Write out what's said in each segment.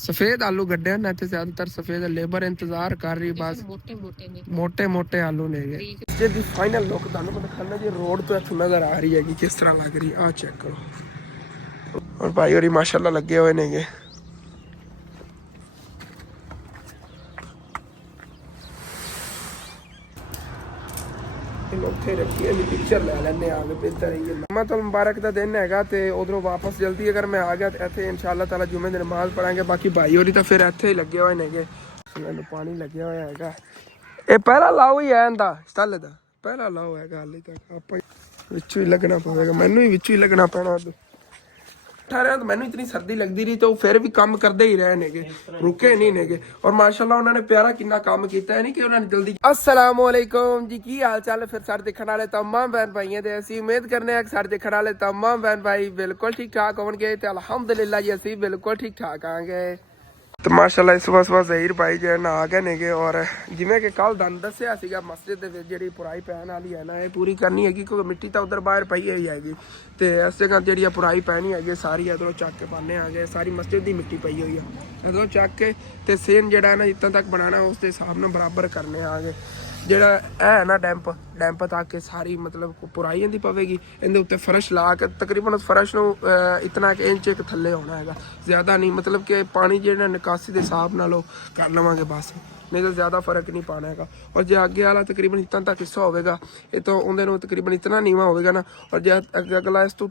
सफेद आलू गड्ढे हैं इतने ज्यादातर सफेद लेबर इंतजार कर रही बस मोटे मोटे आलू ने दी फाइनल लुक ਤੁਹਾਨੂੰ ਮੈਂ ਦਿਖਾਣਾ ਜੀ रोड तो ਇੱਥੋਂ नजर आ रही है कि किस तरह लग रही है आ चेक करो और भाई और माशाल्लाह लगे हुए नेगे ਉੱਥੇ ਰੱਖੀ ਹੈ ਪਿਕਚਰ ਲੈ ਲੈਣੇ ਆ ਕੇ ਇੱਧਰ ਹੀ ਮੈਂ ਤਾਂ ਮੁਬਾਰਕ ਦਾ ਦਿਨ ਹੈਗਾ ਤੇ ਉਧਰੋਂ ਵਾਪਸ ਜਲਦੀ ਅਗਰ ਮੈਂ ਆ ਗਿਆ ਤੇ ਇੱਥੇ ਇਨਸ਼ਾਅੱਲਾ ਤਾਲਾ ਜੁਮੇ ਦੀ ਨਮਾਜ਼ ਪੜਾਂਗੇ ਬਾਕੀ ਭਾਈ ਹੋਰੀ ਤਾਂ ਫਿਰ ਇੱਥੇ ਹੀ ਲੱਗੇ ਹੋਏ ਨੇਗੇ ਮੈਨੂੰ ਪਾਣੀ ਲੱਗਿਆ ਹੋਇਆ ਹੈਗਾ ਇਹ ਪਹਿਲਾ ਲਾਓ ਹੀ ਹੈ ਇਹਦਾ ਸਟੱਲ ਦਾ ਪਹਿਲਾ ਲਾਓ ਹੈਗਾ ਹਾਲੇ ਤੱਕ ਆਪਾਂ ਵਿੱਚੋਂ ਹੀ ਲੱਗਣਾ ਪਵੇਗਾ ਮੈਨੂੰ ਹੀ ਵਿੱਚੋਂ ਹੀ ਲੱਗਣਾ ਪੈਣਾ ਠਹਿਰਿਆ ਤਾਂ ਮੈਨੂੰ ਇਤਨੀ ਸਰਦੀ ਲੱਗਦੀ ਰਹੀ ਤੇ ਉਹ ਫਿਰ ਵੀ ਕੰਮ ਕਰਦੇ ਹੀ ਰਹੇ ਨੇਗੇ ਰੁਕੇ ਨਹੀਂ ਨੇਗੇ ਔਰ ਮਾਸ਼ਾਅੱਲਾ ਉਹਨਾਂ ਨੇ ਪਿਆਰਾ ਕਿੰਨਾ ਕੰਮ ਕੀਤਾ ਹੈ ਨਹੀਂ ਕਿ ਉਹਨਾਂ ਨੇ ਜਲਦੀ अस्सलाम वालेकुम जी की हाल चाल फिर सारे देखने वाले तमाम बहन भाइयों दे ਅਸੀਂ उम्मीद करने हैं कि सारे देखने वाले तमाम बहन भाई बिल्कुल ठीक ठाक होंगे ते अल्हम्दुलिल्लाह जी ਅਸੀਂ बिल्कुल ठीक ठाक आंगे ਤੇ ਮਾਸ਼ਾਅੱਲਾ ਇਸ ਵਾਰ ਜ਼ਹੀਰ ਭਾਈ ਜੀ ਨਾ ਆ ਗਏ ਨੇਗੇ ਔਰ ਜਿਵੇਂ ਕਿ ਕੱਲ ਤੁਹਾਨੂੰ ਦੱਸਿਆ ਸੀਗਾ ਮਸਜਿਦ ਦੇ ਵਿੱਚ ਜਿਹੜੀ ਪੁਰਾਈ ਪੈਣ ਵਾਲੀ ਹੈ ਨਾ ਇਹ ਪੂਰੀ ਕਰਨੀ ਹੈਗੀ ਕਿਉਂਕਿ ਮਿੱਟੀ ਤਾਂ ਉਧਰ ਬਾਹਰ ਪਈ ਹੋਈ ਹੈਗੀ ਤੇ ਇਸ ਜਗ੍ਹਾ ਜਿਹੜੀ ਆ ਪੁਰਾਈ ਪੈਣੀ ਹੈਗੀ ਸਾਰੀ ਇਧਰੋਂ ਚੱਕ ਕੇ ਪਾਣੇ ਆ ਗਏ ਸਾਰੀ ਮਸਜਿਦ ਦੀ ਮਿੱਟੀ ਪਈ ਹੋਈ ਆ ਇਧਰੋਂ ਚੱਕ ਕੇ ਤੇ ਸੇਮ ਜਿਹੜਾ ਨਾ ਜਿੱਦਾਂ ਤੱਕ ਬਣਾਉਣਾ ਉਸ ਦੇ ਹਿਸਾਬ ਨਾਲ ਬਰਾਬਰ ਕਰਨੇ ਆਗੇ ਜਿਹੜਾ ਇਹ ਹੈ ਨਾ ਡੈਂਪ ਤੱਕ ਕੇ ਸਾਰੀ ਮਤਲਬ ਪੁਰਾਈ ਇਹਦੀ ਪਵੇਗੀ ਇਹਦੇ ਉੱਤੇ ਫਰਸ਼ ਲਾ ਕੇ ਤਕਰੀਬਨ ਉਸ ਫਰਸ਼ ਨੂੰ ਇਤਨਾ ਕਿ ਇੰਚ ਇੱਕ ਥੱਲੇ ਹੋਣਾ ਹੈਗਾ ਜ਼ਿਆਦਾ ਨਹੀਂ ਮਤਲਬ ਕਿ ਪਾਣੀ ਜਿਹੜਾ ਨਿਕਾਸੀ ਦੇ ਹਿਸਾਬ ਨਾਲ ਉਹ ਕਰ ਲਵਾਂਗੇ ਬਸ नहीं तो ज़्यादा फर्क नहीं पाना है और जो अगे वाला तकरीबन इतना तक हिस्सा होगा ये तो उन्हें तकरीबन इतना नीवा होगा ना और जो अगला इस तो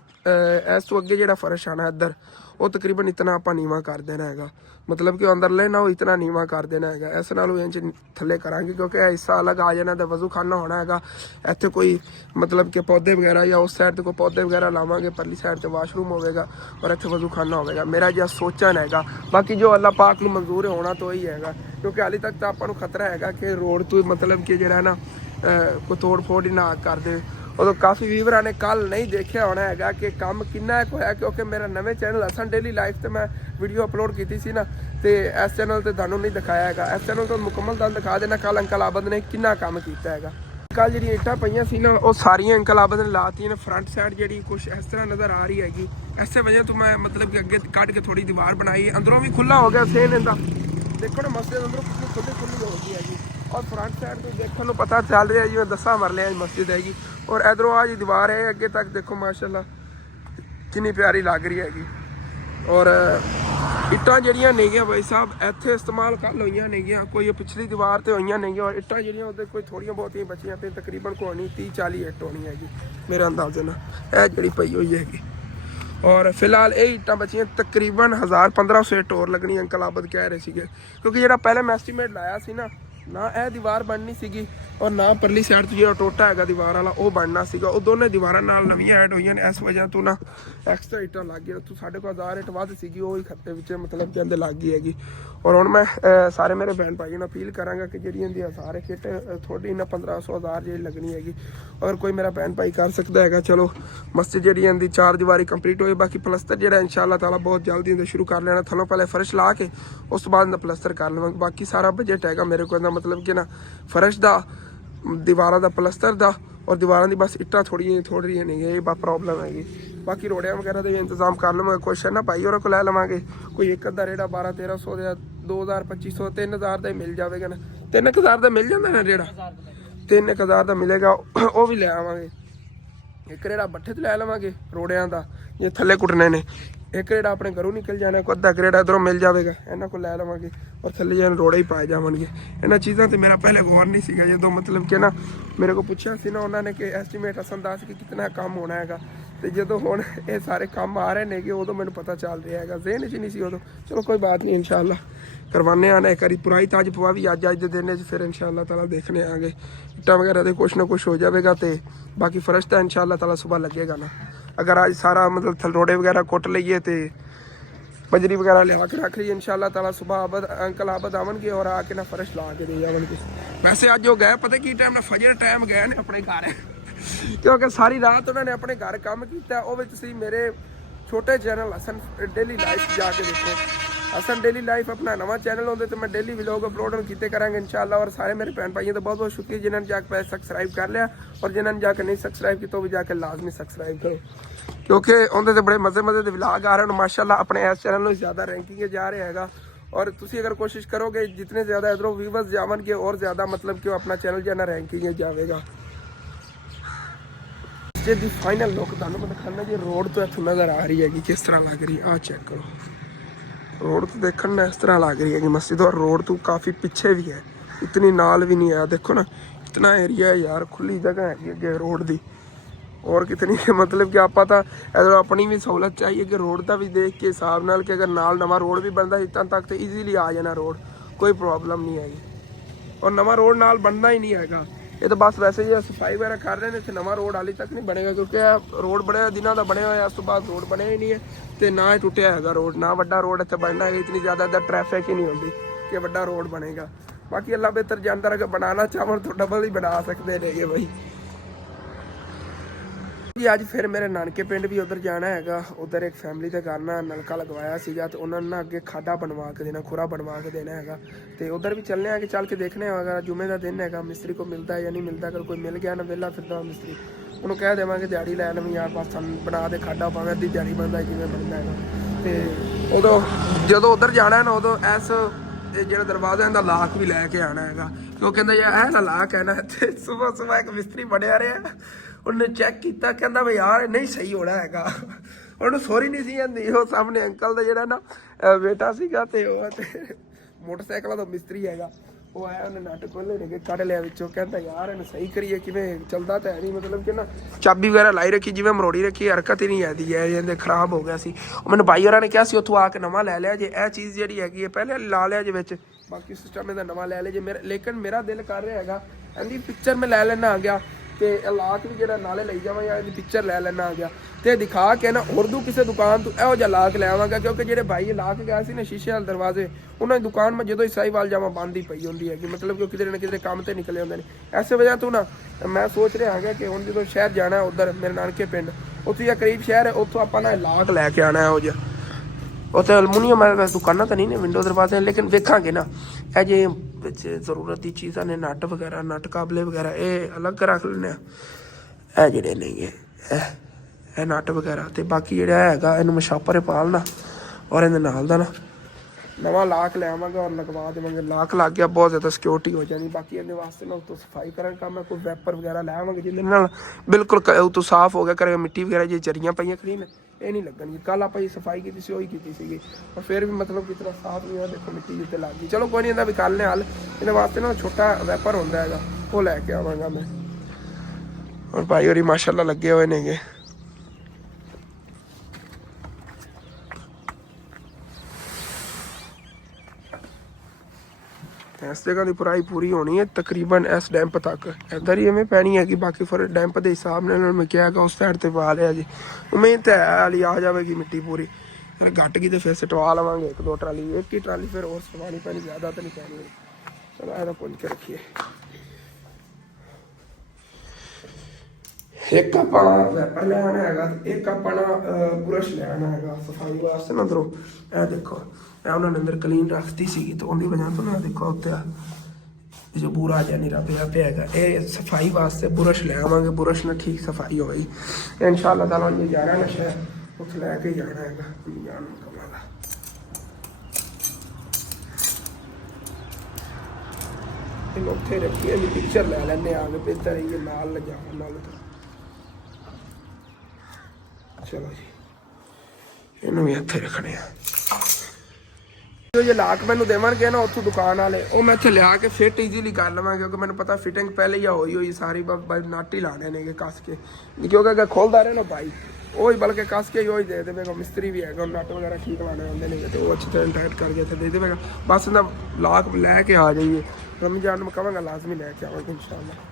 अगे जो फर्श आना इधर वो तकरीबन इतना आप नीवा कर देना है मतलब कि अंदर लेना वो इतना नीवा कर देना है इस नाल इंच थले करा क्योंकि हिस्सा अलग आ जाना तो वजू खाना होना है इतने कोई मतलब कि पौधे वगैरह या उस साइड कोई पौधे वगैरह लावे परली साइड से वाशरूम होगा और इतने वजू खाना होगा मेरा जो सोचन है बाकी जो अल्लाह पाक को मंजूर होना तो ही है क्योंकि हाली तक तो ਆਪਾਂ ਨੂੰ ਖਤਰਾ ਹੈਗਾ ਕਿ ਰੋਡ ਤੋਂ ਮਤਲਬ ਕਿ ਜਿਹੜਾ ਨਾ ਕੋਈ ਤੋੜ ਫੋੜ ਹੀ ਨਾ ਕਰ ਦੇ ਉਦੋਂ ਕਾਫੀ ਵੀਵਰਾਂ ਨੇ ਕੱਲ ਨਹੀਂ ਦੇਖਿਆ ਹੋਣਾ ਹੈਗਾ ਕਿ ਕੰਮ ਕਿੰਨਾ ਹੋਇਆ ਕਿਉਂਕਿ ਮੇਰਾ ਨਵੇਂ ਚੈਨਲ ਹਸਨ ਡੇਲੀ ਲਾਈਫ ਤੇ ਮੈਂ ਵੀਡੀਓ ਅਪਲੋਡ ਕੀਤੀ ਸੀ ਨਾ ਤੇ ਇਸ ਚੈਨਲ ਤੇ ਤੁਹਾਨੂੰ ਨਹੀਂ ਦਿਖਾਇਆ ਹੈਗਾ ਇਸ ਚੈਨਲ ਤੋਂ ਮੁਕੰਮਲ ਤੁਹਾਨੂੰ ਦਿਖਾ ਦੇਣਾ ਕੱਲ ਅੰਕਲ ਆਬਦ ਨੇ ਕਿੰਨਾ ਕੰਮ ਕੀਤਾ ਹੈਗਾ ਕੱਲ ਜਿਹੜੀਆਂ ਇੱਟਾਂ ਪਈਆਂ ਸੀ ਨਾ ਉਹ ਸਾਰੀਆਂ ਅੰਕਲ ਆਬਦ ਨੇ ਲਾਤੀਆਂ ਨੇ ਫਰੰਟ ਸਾਈਡ ਜਿਹੜੀ ਕੁਝ ਇਸ ਤਰ੍ਹਾਂ ਨਜ਼ਰ ਆ ਰਹੀ ਹੈਗੀ ਇਸੇ ਵਜ੍ਹਾ ਤੋਂ ਮੈਂ ਮਤਲਬ ਕਿ ਅੱਗੇ ਕੱਢ ਕੇ ਥੋੜੀ ਦੀਵਾਰ ਬਣਾਈ ਅੰਦਰੋਂ ਵੀ ਖੁੱਲਾ ਹੋ ਗਿਆ ਸੇਨ ਇਹਦਾ देखो ना मस्जिद अंदरों कितनी खुली होती हैगी और फ्रंट साइड तो देखने को पता चल रहा है जी मैं दसा मरले मस्जिद हैगी और इधरों आ जी दीवार है अगे तक देखो माशाल्लाह कितनी प्यारी लग रही हैगी और इट्टां जड़ियां नेगियां भाई साहब इत्थे इस्तेमाल कल होईयां नेगियां कोई पिछली दीवार ते होईयां नेगियां और इट्टां जड़ियां उधर कोई थोड़ियां बहुत बचियां ते तकरीबन कोई नहीं 30-40 इट्ट होनी हैगी मेरे अंदाजे नाल यह जड़ी पई हुई हैगी और फिलहाल ये इट्टां बचियां तकरीबन 1000-1500 इट्ट होर लगनी अंकल आबद कह रहे थे क्योंकि जो पहले मैं एस्टीमेट लाया सी ना यह दीवार बननी सी और ना परली साइड तो जो टोटा है दीवार वाला वो बनना सीगा वो दोनों दीवार नवियां ऐड हुई इस वजह तो ना एक्सट्रा इट्टां लग गई तो साढ़े को 1000 इट्ट वध सी वो ही खत्ते विच मतलब कि अंदर लग गई हैगी और हुण मैं सारे मेरे भैन भाइयों ने अपील करांगा कि जी सारे किट थोड़ी ना 1500-1000 जी लगनी हैगी अगर कोई मेरा भैन भाई कर सकता है चलो मस्जिद जी इनकी 4 दीवारी कंप्लीट होए बाकी प्लस्तर जो इंशाअल्लाह ताला बहुत जल्दी शुरू कर लेना थलों पहले फर्श ला के उस तो बाद प्लस्तर कर लवांगे बाकी सारा बजट है मेरे को मतलब कि ना फर्श का दीवारों का प्लस्तर का और दीवारों की बस इट्टां थोड़ी नहीं है ये प्रॉब्लम हैगी बाकी रोड़ियां वगैरह का भी इंतजाम कर लवांगे कुछ है ना भाई और को लै लवांगे कोई एक अद्धा रेड़ा 1200-1300 का 2000-2500 3000 का मिल जाएगा ना 3000 का मिल जाता ना रेड़ा 3000 का मिलेगा वो भी ले आवांगे एक रेड़ा भट्ठे तो लै लवांगे रोड़ियां का ये थले कुटने ने एक रेड़ा अपने घरों निकल जाना को अद्धा रेड़ा इधरों मिल जाएगा इन्हों को लै लवांगे और थले जान रोड़े ही पाए जाएंगे इन्होंने चीज़ों से मेरा पहले गौर नहीं सीगा जो मतलब कि ना मेरे को पूछा सी ना उन्होंने कि एस्टीमेट असन दस कि कितना काम होना है तो जो हुण ये सारे काम आ रहे हैं उदों मैंने पता चल रहा है ज़हन च नहीं सी उदों चलो कोई बात नहीं इंशाअल्लाह करवाने आना एक बारी पुराई ताज पवा भी अज के दिन फिर इंशाअल्लाह ताला देखने आगे इट्टां वगैरह तो कुछ ना कुछ हो जाएगा तो बाकी फर्श तो इंशाअल्लाह ताला सुबह लगेगा ना अगर आज सारा मतलब थलोड़े वगैरह कुट लीए तो बजरी वगैरह लिया के रख लीए इंशाअल्लाह ताला सुबह अंकल आबद आवेंगे और आके ना फर्श ला के दे जाएंगे वैसे अज वो गए पता की टाइम ना फजर टाइम गए ने अपने घर क्योंकि सारी रात उन्होंने अपने घर काम किया वो मेरे छोटे चैनल हसन डेली लाइफ जाके देखो हसन डेली लाइफ अपना नवा चैनल होंगे तो मैं डेली व्लॉग अपलोड किए करांगे इंशाअल्लाह और सारे मेरे भैन भाइयों का बहुत बहुत शुक्रिया जिन्होंने जाके सब्सक्राइब कर लिया और जिन्होंने जाके नहीं सब्सक्राइब किया तो भी जाके लाजमी सब्सक्राइब करो क्योंकि उन्हें तो बड़े मजे के व्लॉग आ रहे हैं माशाअल्लाह अपने इस चैनल में ज़्यादा रैंकिंग जा रहा है और तुसी अगर कोशिश करोगे जितने ज़्यादा इधरों व्यूवर्स जावनगे और ज़्यादा मतलब कि अपना चैनल जो है ना रैंकिंग जाएगा। ਜੇ ਦੀ ਫਾਈਨਲ ਲੁੱਕ ਤੁਹਾਨੂੰ ਮੈਂ ਦਿਖਾਣਾ ਜੀ ਰੋਡ ਤੋਂ ਇੱਥੋਂ ਨਜ਼ਰ ਆ ਰਹੀ ਹੈਗੀ ਕਿਸ ਤਰ੍ਹਾਂ ਲੱਗ ਰਹੀ ਹੈ। ਆਹ ਚੈੱਕ ਕਰੋ, रोड तो देखने में इस तरह लग रही है कि मस्जिद और रोड तो काफ़ी पीछे भी है, इतनी नाल भी नहीं है। देखो ना इतना एरिया है यार, खुली जगह है अगे रोड की। और कितनी मतलब कि आप इधर अपनी भी सहूलत चाहिए कि रोड का भी देख के हिसाब नाल कि अगर नाल नवा रोड भी बनता इतना तक तो ईजीली आ जाना रोड, कोई प्रॉब्लम नहीं हैगी। और नवा रोड नाल बनना ही नहीं हैगा, ये तो बस वैसे ही सफाई वगैरह कर रहे हैं। इतने नवा रोड हाली तक नहीं बनेगा क्योंकि रोड बड़े दिनों का बने हुए, इस तो बाद रोड बने ही नहीं है तो ना ही टुटिया है रोड, ना वड्डा रोड इतने बनना है। इतनी ज़्यादा इधर ट्रैफिक ही नहीं होती कि वड्डा रोड बनेगा। बाकी अल्लाह बेहतर जानता है, अगर बनाना चाहो तो डबल ही बना सकते हैं भाई जी। अज फिर मेरे नानके पिंड भी उधर जाना हैगा, उधर एक फैमिली के घर ना नलका लगवाया सीगा तो उन्होंने ना अगे खाडा बनवा के देना, खुरा बनवा के देना हैगा तो उधर भी चलने हैं कि चल के देखने अगर जुमे का दिन हैगा मिस्त्री को मिलता है या नहीं मिलता। अगर कोई मिल गया ना वेला फिरदा मिस्त्री ਉਹਨੂੰ ਕਹਿ ਦੇਵਾਂਗੇ ਦਿਹਾੜੀ ਲੈ ਲਵੀਂ ਯਾਰ, ਬਸ ਸਾਨੂੰ ਬਣਾ ਦੇ ਖਾਡਾ ਪਾਵੇਂ ਅੱਧੀ ਦਿਹਾੜੀ ਬਣਦਾ ਕਿਵੇਂ ਬਣਦਾ ਹੈਗਾ। ਤੇ ਉਦੋਂ ਜਦੋਂ ਉਧਰ ਜਾਣਾ ਨਾ ਉਦੋਂ ਇਸ ਜਿਹੜਾ ਦਰਵਾਜ਼ਿਆਂ ਦਾ ਲਾਕ ਵੀ ਲੈ ਕੇ ਆਣਾ ਹੈਗਾ, ਕਿਉਂ ਕਹਿੰਦਾ ਯਾਰ ਇਹ ਨਾ ਲਾਕ ਹੈ ਨਾ ਇੱਥੇ। ਸਵੇਰ ਸਵੇਰ ਇੱਕ ਮਿਸਤਰੀ ਬਣਿਆ ਰਿਹਾ, ਉਹਨੇ ਚੈੱਕ ਕੀਤਾ ਕਹਿੰਦਾ ਵੀ ਯਾਰ ਨਹੀਂ ਸਹੀ ਹੋਣਾ ਹੈਗਾ। ਉਹਨੂੰ ਸੋਰੀ ਨਹੀਂ ਸੀ ਜਾਂਦੀ, ਉਹ ਸਾਹਮਣੇ ਅੰਕਲ ਦਾ ਜਿਹੜਾ ਨਾ ਬੇਟਾ ਸੀਗਾ ਤੇ ਉਹ ਤੇ ਮੋਟਰਸਾਈਕਲਾਂ ਦਾ ਮਿਸਤਰੀ ਹੈਗਾ, ਉਹ ਆਇਆ ਉਹਨੇ ਨੱਟ ਖੋਲੇ ਨੇ ਕੱਢ ਲਿਆ ਵਿੱਚੋਂ, ਕਹਿੰਦਾ ਯਾਰ ਇਹਨੂੰ ਸਹੀ ਕਰੀਏ ਕਿਵੇਂ, ਚੱਲਦਾ ਤਾਂ ਹੈ ਨਹੀਂ। ਮਤਲਬ ਕਿ ਨਾ ਚਾਬੀ ਵਗੈਰਾ ਲਾਈ ਰੱਖੀ ਜਿਵੇਂ ਮਰੋੜੀ ਰੱਖੀ, ਹਰਕਤ ਹੀ ਨਹੀਂ ਆਦੀ ਹੈ, ਇਹਦੇ ਖਰਾਬ ਹੋ ਗਿਆ ਸੀ। ਉਹ ਮੈਨੂੰ ਭਾਈ ਹੋਰਾਂ ਨੇ ਕਿਹਾ ਸੀ ਉੱਥੋਂ ਆ ਕੇ ਨਵਾਂ ਲੈ ਲਿਆ ਜੇ, ਇਹ ਚੀਜ਼ ਜਿਹੜੀ ਹੈਗੀ ਹੈ ਪਹਿਲੇ ਲਾ ਲਿਆ ਜੇ ਵਿੱਚ, ਬਾਕੀ ਸਿਸਟਮ ਇਹਦਾ ਨਵਾਂ ਲੈ ਲਿਆ ਜੇ। ਲੇਕਿਨ ਮੇਰਾ ਦਿਲ ਕਰ ਰਿਹਾ ਹੈਗਾ ਇਹਦੀ ਪਿਕਚਰ ਮੈਂ ਲੈ ਲੈਣਾ ਆ ਗਿਆ ਤੇ ਲਾਕ ਵੀ ਜਿਹੜਾ ਨਾਲੇ ਲਈ ਜਾਵਾਂ ਜਾਂ ਇਹਦੀ ਪਿਕਚਰ ਲੈ ਲੈਣਾ ਆ ਗਿਆ ਤੇ ਦਿਖਾ ਕੇ ਨਾ ਉਰਦੂ ਕਿਸੇ ਦੁਕਾਨ ਤੋਂ ਇਹੋ ਜਿਹਾ ਲਾਕ ਲੈ ਆਵਾਂਗਾ। ਕਿਉਂਕਿ ਜਿਹੜੇ ਭਾਈ ਲਾਕ ਗਿਆ ਸੀ ਨਾ ਸ਼ੀਸ਼ੇ ਵਾਲੇ ਦਰਵਾਜ਼ੇ, ਉਹਨਾਂ ਦੀ ਦੁਕਾਨ ਮੈਂ ਜਦੋਂ ਸਾਈਵਾਲ ਜਾਵਾਂ ਬੰਦ ਹੀ ਪਈ ਹੁੰਦੀ ਹੈਗੀ, ਮਤਲਬ ਕਿ ਕਿਧਰੇ ਨਾ ਕਿਧਰੇ ਕੰਮ ਤੇ ਨਿਕਲੇ ਹੁੰਦੇ ਨੇ। ਐਸੇ ਵਜ੍ਹਾ ਤੋਂ ਨਾ ਮੈਂ ਸੋਚ ਰਿਹਾ ਹੈਗਾ ਕਿ ਹੁਣ ਜਦੋਂ ਸ਼ਹਿਰ ਜਾਣਾ ਉੱਧਰ ਮੇਰੇ ਨਾਨਕੇ ਪਿੰਡ, ਉੱਥੇ ਜਾਂ ਕਰੀਬ ਸ਼ਹਿਰ ਹੈ, ਉੱਥੋਂ ਆਪਾਂ ਨਾ ਲਾਕ ਲੈ ਕੇ ਆਉਣਾ ਇਹੋ ਜਿਹਾ। ਉੱਥੇ ਅਲਮੂਨੀਅਮ ਦੁਕਾਨਾਂ ਤਾਂ ਨਹੀਂ ਨੇ ਵਿੰਡੋ ਦਰਵਾਜ਼ੇ, ਲੇਕਿਨ ਵੇਖਾਂਗੇ ਨਾ ਇਹ ਜੇ ਵਿੱਚ ਜ਼ਰੂਰਤ ਦੀ ਚੀਜ਼ਾਂ ਨੇ, ਨੱਟ ਵਗੈਰਾ ਨੱਟ ਕਾਬਲੇ ਵਗੈਰਾ ਇਹ ਅਲੱਗ ਰੱਖ ਲੈਂਦੇ ਆ। ਇਹ ਜਿਹੜੇ ਨੇਗੇ ਇਹ ਨੱਟ ਵਗੈਰਾ ਤੇ ਬਾਕੀ ਜਿਹੜਾ ਹੈਗਾ ਇਹਨੂੰ ਮੈਂ ਛਾਪਰ ਪਾਲਣਾ ਔਰ ਇਹਦੇ ਨਾਲ ਦਾ ਨਾ ਨਵਾਂ ਲਾਕ ਲੈ ਆਵਾਂਗਾ ਔਰ ਲਗਵਾ ਦੇਵਾਂਗੇ। ਲਾਕ ਲੱਗ ਗਿਆ ਬਹੁਤ ਜ਼ਿਆਦਾ ਸਿਕਿਉਰਿਟੀ ਹੋ ਜਾਣੀ। ਬਾਕੀ ਇਹਦੇ ਵਾਸਤੇ ਨਾ ਉੱਤੋਂ ਸਫਾਈ ਕਰਨ ਕੰਮ ਹੈ, ਕੋਈ ਵੈਪਰ ਵਗੈਰਾ ਲੈ ਆਵਾਂਗੇ ਜਿਹਦੇ ਨਾਲ ਬਿਲਕੁਲ ਉੱਤੋਂ ਸਾਫ਼ ਹੋ ਗਿਆ ਕਰੇਗਾ। ਮਿੱਟੀ ਵਗੈਰਾ ਜੇ ਚਰੀਆਂ ਪਈਆਂ ਖੜੀ ਨੇ ਇਹ ਨਹੀਂ ਲੱਗਣਗੀ। ਕੱਲ ਆਪਾਂ ਜੀ ਸਫਾਈ ਕੀਤੀ ਸੀ ਉਹੀ ਕੀਤੀ ਸੀਗੀ ਪਰ ਫਿਰ ਵੀ ਮਤਲਬ ਕਿਸ ਤਰ੍ਹਾਂ ਸਾਫ਼ ਨਹੀਂ ਹੋਇਆ, ਦੇਖੋ ਮਿੱਟੀ ਜਿੱਤੇ ਲੱਗ ਗਈ। ਚਲੋ ਕੋਈ ਨਹੀਂ, ਇਹਦਾ ਵੀ ਕਰ ਲੈਣੇ ਹੱਲ। ਇਹਦੇ ਵਾਸਤੇ ਨਾ ਛੋਟਾ ਵੈਪਰ ਹੁੰਦਾ ਹੈਗਾ ਉਹ ਲੈ ਕੇ ਆਵਾਂਗਾ ਮੈਂ। ਔਰ ਭਾਈ ਹੋਰੀ ਮਾਸ਼ਾਅੱਲਾ ਲੱਗੇ ਹੋਏ ਨੇਗੇ। इस जगह की पुराई पूरी होनी है तकरीबन इस डैंप तक, इधर ही हमें पैनी है कि बाकी फिर डैंप के हिसाब ने मैं क्या उस साइड से पा लिया जी। उम्मीद तो है हाली आ जाएगी मिट्टी पूरी, फिर घट गई तो फिर सटवा लवेंगे एक दो ट्राली, एक ही ट्राली फिर और सटवानी पैनी, ज़्यादा तो नहीं पैनी। चलो ऐसा पुंज के रखिए। एक ਆਪਾਂ ਵੈਪਰ ਲੈ ਆਣਾ ਹੈਗਾ, ਇੱਕ ਆਪਾਂ ਨਾ ਬੁਰਸ਼ ਲੈ ਆਣਾ ਹੈਗਾ ਸਫਾਈ ਵਾਸਤੇ ਨਾ। ਅੰਦਰੋਂ ਇਹ ਦੇਖੋ ਇਹ ਉਹਨਾਂ ਨੇ ਅੰਦਰ ਕਲੀਨ ਰੱਖਤੀ ਸੀਗੀ ਤਾਂ ਉਹਦੀ ਵਜ੍ਹਾ ਤੋਂ ਨਾ ਦੇਖੋ ਉੱਤੇ ਜੋ ਬੂਰਾ ਜਿਹਾ ਨੀਰਾ ਪਿਆ ਹੈਗਾ, ਇਹ ਸਫਾਈ ਵਾਸਤੇ ਬੁਰਸ਼ ਲੈ ਆਵਾਂਗੇ। ਬੁਰਸ਼ ਨਾਲ ਠੀਕ ਸਫਾਈ ਹੋਏਗੀ ਇਨਸ਼ਾਅੱਲਾ ਤਾਲਾ। ਜੇ ਜਾਣਾ ਨਾ ਸ਼ਹਿਰ ਉੱਥੇ ਲੈ ਕੇ ਜਾਣਾ ਹੈਗਾ ਜਾਣ ਕਮਾਂਗਾ। ਇਹਨੂੰ ਉੱਥੇ ਰੱਖੀਏ ਵੀ ਪਿਕਚਰ ਲੈ ਲੈਂਦੇ ਆ ਕੇ ਬਿਹਤਰ ਹੀ ਨਾਲ ਲਿਜਾਵਾਂ ਨਾਲ ਤਾਂ। ਚਲੋ ਜੀ ਇਹਨੂੰ ਵੀ ਇੱਥੇ ਰੱਖਣੇ ਆ। ਜੇ ਲਾਕ ਮੈਨੂੰ ਦੇਵਣਗੇ ਨਾ ਉੱਥੋਂ ਦੁਕਾਨ ਵਾਲੇ, ਉਹ ਮੈਂ ਇੱਥੇ ਲਿਆ ਕੇ ਫਿੱਟ ਈਜ਼ੀਲੀ ਕਰ ਲਵਾਂਗੇ ਕਿਉਂਕਿ ਮੈਨੂੰ ਪਤਾ ਫਿਟਿੰਗ ਪਹਿਲੇ ਹੀ ਹੋਈ ਸਾਰੀ, ਬਸ ਨੱਟ ਹੀ ਲਾਣੇ ਨੇਗੇ ਕੱਸ ਕੇ। ਕਿਉਂਕਿ ਅਗਰ ਖੋਲਦਾ ਰਹੇ ਨਾ ਭਾਈ ਉਹ ਹੀ ਬਲਕਿ ਕੱਸ ਕੇ ਹੀ ਦੇ ਦੇਵੇਗਾ। ਮਿਸਤਰੀ ਵੀ ਹੈਗਾ, ਨੱਟ ਵਗੈਰਾ ਠੀਕ ਲਾਣੇ ਹੁੰਦੇ ਨੇਗੇ ਤੇ ਉਹ ਅੱਛੀ ਤਰ੍ਹਾਂ ਟਾਈਟ ਕਰਕੇ ਇੱਥੇ ਦੇ ਦੇਵੇਗਾ। ਬਸ ਇਹਦਾ ਲਾਕ ਲੈ ਕੇ ਆ ਜਾਈਏ। ਰਮਜ਼ਾਨ ਨੂੰ ਕਹਾਂਗਾ ਲਾਜ਼ਮੀ ਲੈ ਕੇ ਆਵਾਂਗੇ ਇਨਸ਼ਾਅੱਲਾ।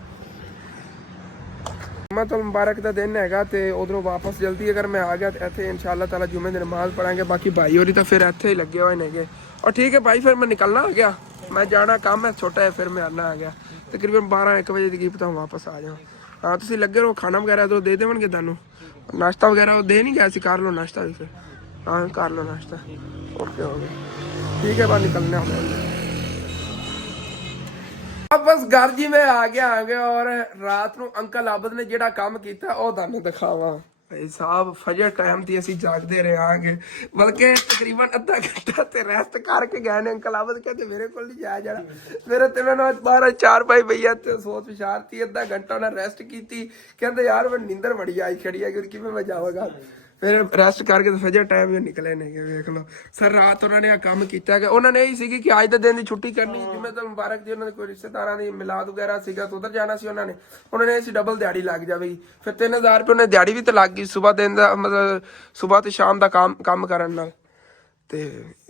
जुम्मतुल मुबारक का दिन हैगा तो उधरों वापस जल्दी अगर मैं आ गया तो इतने इंशाअल्लाह ताला जुम्मे की नमाज़ पढ़ाएंगे। बाकी भाई होरी तो फिर इतने ही लगे हुए हैं। और ठीक है भाई, फिर मैं निकलना आ गया, मैं जाना काम है छोटा है, फिर मैं आना आ गया तकरीबन 12-1 बजे की पता वापस आ जाऊँ। हाँ तुम लगे रहो, खाना वगैरह तो दे देवगे तुहानू, नाश्ता वगैरह दे नहीं गया, कर लो नाश्ता भी फिर। हाँ कर लो नाश्ता, ओके हो गया ठीक है। बस निकलने अब बस घर जी मैं आ गया और रात ਨੂੰ अंकल आबद ने ਜਿਹੜਾ ਕੰਮ ਕੀਤਾ ਉਹ ਤੁਹਾਨੂੰ ਦਿਖਾਵਾਂ। ਭਾਈ ਸਾਹਿਬ ਫਜਰ ਟਾਈਮ ਦੀ ਅਸੀਂ ਜਾਗਦੇ ਰਹਾਂਗੇ, ਬਲਕਿ ਤਕਰੀਬਨ ਅੱਧਾ ਘੰਟਾ ਤੇ ਰੈਸਟ ਕਰਕੇ ਗਏ ਨੇ। ਅੰਕਲ ਆਬਦ ਕਹਿੰਦੇ ਮੇਰੇ ਕੋਲ ਨਹੀਂ ਜਾਇਆ ਜਾਣਾ, ਮੇਰੇ ਤੇ ਮੈਨੂੰ ਅੱਜ 12-4 ਭਈਆ ਤੇ ਸੋਚ ਵਿਚਾਰਤੀ, ਅੱਧਾ ਘੰਟਾ ਉਹਨਾਂ ਰੈਸਟ ਕੀਤੀ। ਕਹਿੰਦੇ ਯਾਰ ਮੈਨੂੰ ਨੀਂਦਰ ਬੜੀ ਆਈ ਖੜੀ ਹੈ ਕਿ ਕਿਵੇਂ ਮੈਂ ਜਾਵਾਂਗਾ। ਫਿਰ ਰੈਸਟ ਕਰਕੇ ਤੇ ਫਜਰ ਟਾਈਮ ਹੀ ਨਿਕਲੇ ਨੇਗੇ। ਵੇਖ ਲਓ ਸਰ ਰਾਤ ਉਹਨਾਂ ਨੇ ਆ ਕੰਮ ਕੀਤਾ ਹੈਗਾ। ਉਹਨਾਂ ਨੇ ਇਹ ਸੀਗੀ ਕਿ ਅੱਜ ਦੇ ਦਿਨ ਦੀ ਛੁੱਟੀ ਕਰਨੀ, ਜਿਵੇਂ ਤਾਂ ਮੁਬਾਰਕ ਜੀ ਉਹਨਾਂ ਦੇ ਕੋਈ ਰਿਸ਼ਤੇਦਾਰਾਂ ਦੀ ਮਿਲਾਦ ਵਗੈਰਾ ਸੀਗਾ ਤਾਂ ਉਧਰ ਜਾਣਾ ਸੀ। ਉਹਨਾਂ ਨੇ ਸੀ ਡਬਲ ਦਿਹਾੜੀ ਲੱਗ ਜਾਵੇਗੀ। ਫਿਰ 3000 ਰੁਪਏ ਉਹਨੇ ਦਿਹਾੜੀ ਵੀ ਤੇ ਲੱਗ ਗਈ, ਸੁਬਾਹ ਦਿਨ ਦਾ ਮਤਲਬ ਸੁਬਾਹ ਤੇ ਸ਼ਾਮ ਦਾ ਕੰਮ ਕਰਨ ਨਾਲ। ਤੇ